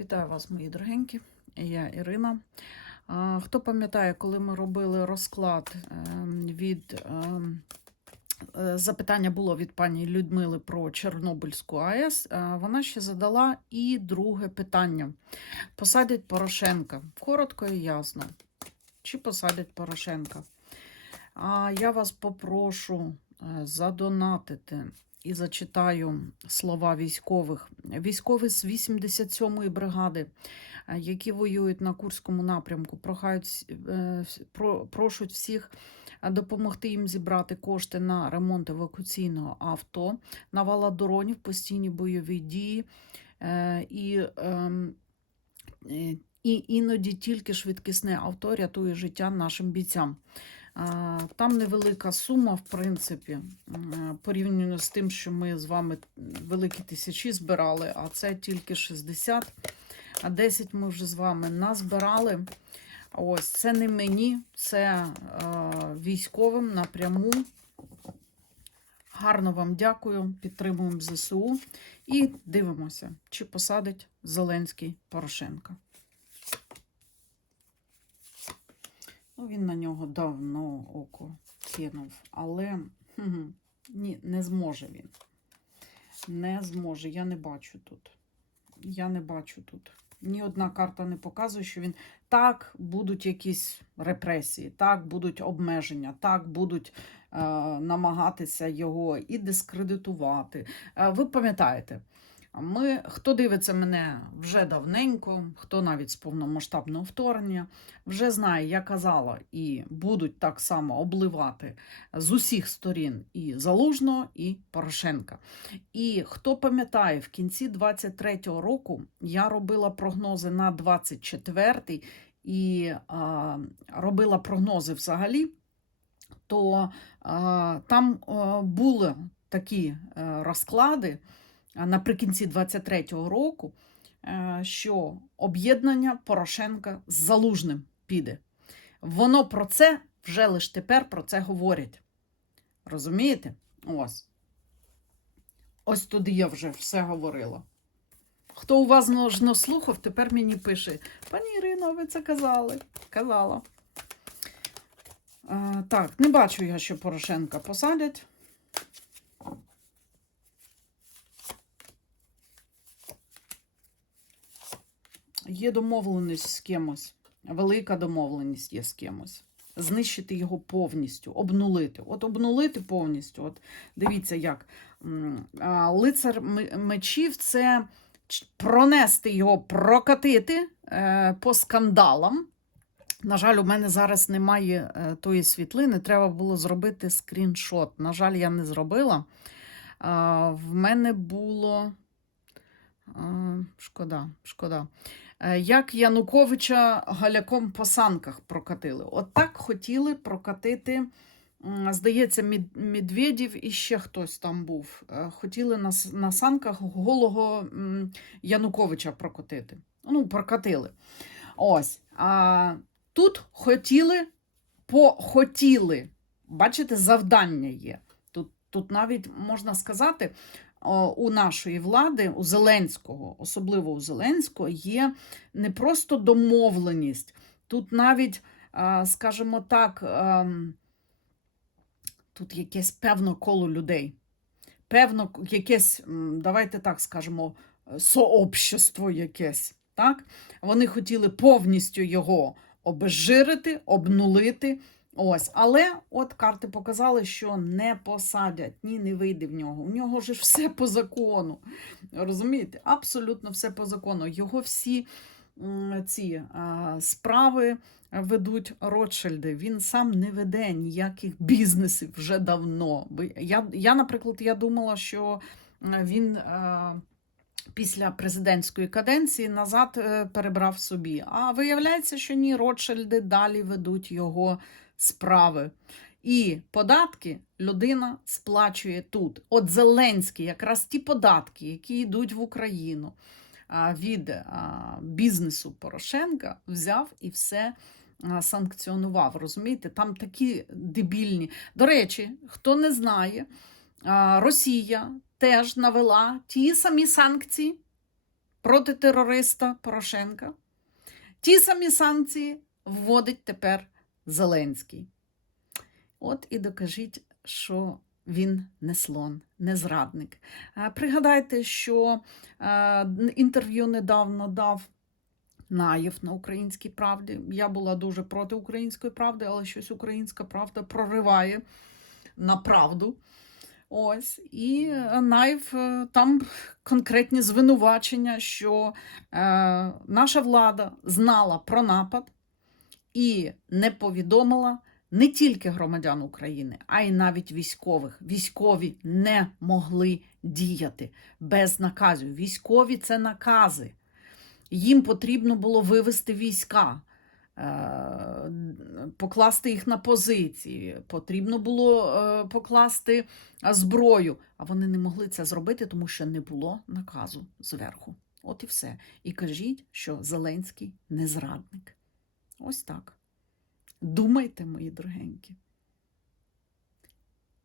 Вітаю вас, мої дорогенькі. Я Ірина. Хто пам'ятає, коли ми робили розклад ем, від ем, е, запитання було від пані Людмили про Чорнобильську АЕС, вона ще задала і друге питання: посадять Порошенка. Коротко і ясно. Чи посадять Порошенка? А я вас попрошу е, задонатити і зачитаю слова військових. Військові з 87-ї бригади, е, які воюють на Курському напрямку, прохають, е, про- прошуть всіх е, допомогти їм зібрати кошти на ремонт евакуаційного авто, навала дронів, постійні бойові дії і. ем, І іноді тільки швидкісне авто рятує життя нашим бійцям. Там невелика сума, в принципі, порівняно з тим, що ми з вами великі тисячі збирали, а це тільки 60, а 10 ми вже з вами назбирали. Ось це не мені, це е, військовим напряму. Гарно вам дякую, підтримуємо ЗСУ і дивимося, чи посадить Зеленський Порошенка. Ну, він на нього давно око кинув, але хм, ні, не зможе він. Не зможе. Я не бачу тут. Я не бачу тут. Ні одна карта не показує, що він так будуть якісь репресії, так будуть обмеження, так будуть е, намагатися його і дискредитувати. Е, ви пам'ятаєте, ми, хто дивиться мене вже давненько, хто навіть з повномасштабного вторгнення, вже знає, я казала, і будуть так само обливати з усіх сторін і Залужного, і Порошенка. І хто пам'ятає, в кінці 23-го року я робила прогнози на 24-й і а, робила прогнози взагалі, то а, там а, були такі а, розклади а, наприкінці 23-го року, е, що об'єднання Порошенка з Залужним піде. Воно про це вже лише тепер про це говорять. Розумієте? Ось. Ось туди я вже все говорила. Хто уважно слухав, тепер мені пише: пані Ірино, ви це казали. Казала. А, так, не бачу я, що Порошенка посадять. Є домовленість з кимось, велика домовленість є з кимось. Знищити його повністю, обнулити. От обнулити повністю. От дивіться, як лицар мечів це пронести його, прокатити е, по скандалам. На жаль, у мене зараз немає е, тої світлини. Треба було зробити скріншот. На жаль, я не зробила. В мене було. Шкода, шкода. Е, Як Януковича галяком по санках прокатили. От так хотіли прокатити, здається, Медведєв і ще хтось там був. Е, Хотіли на, на санках голого Януковича прокатити. Ну, прокатили. Ось. А тут хотіли, похотіли. Бачите, завдання є. Тут, навіть можна сказати, у нашої влади, у Зеленського, особливо у Зеленського, є не просто домовленість. Тут навіть, скажімо так, ем, тут якесь певно коло людей. Певно, якесь, давайте так скажемо, сообщество якесь. Так? Вони хотіли повністю його обезжирити, обнулити. Ось, але от карти показали, що не посадять, ні, не вийде в нього. У нього ж все по закону. Розумієте? Абсолютно все по закону. Його всі ці а, справи ведуть Ротшильди. Він сам не веде ніяких бізнесів вже давно. Я, я наприклад, я думала, що він. А, Після президентської каденції назад е, перебрав собі. А виявляється, що ні, Ротшильди далі ведуть його справи. І податки людина сплачує тут. От Зеленський, якраз ті податки, які йдуть в Україну від бізнесу Порошенка, взяв і все санкціонував. Розумієте, там такі дебільні. До речі, хто не знає, Росія теж навела ті самі санкції проти терориста Порошенка. Ті самі санкції вводить тепер Зеленський. От і докажіть, що він не слон, не зрадник. Е, Пригадайте, що е, інтерв'ю недавно дав Наєв на українській правді. Я була дуже проти української правди, але щось українська правда прориває на правду. Ось, і е, Наєв е, там конкретні звинувачення, що е, наша влада знала про напад і не повідомила не тільки громадян України, а й навіть військових. Військові не могли діяти без наказів. Військові це накази. Їм потрібно було вивести війська, е, покласти їх на позиції, потрібно було е, покласти е, зброю. А вони не могли це зробити, тому що не було наказу зверху. От і все. І кажіть, що Зеленський не зрадник. Ось так. Думайте, мої дорогенькі.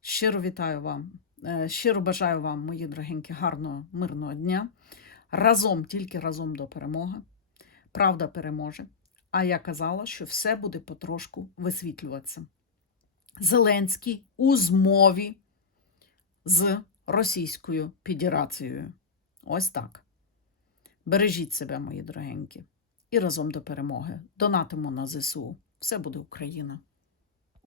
Щиро вітаю вам, е, щиро бажаю вам, мої дорогенькі, гарного, мирного дня. Разом, тільки разом до перемоги. Правда переможе. А я казала, що все буде потрошку висвітлюватися. Зеленський у змові з Російською Федерацією. Ось так. Бережіть себе, мої дорогенькі, і разом до перемоги. Донатимо на ЗСУ. Все буде Україна.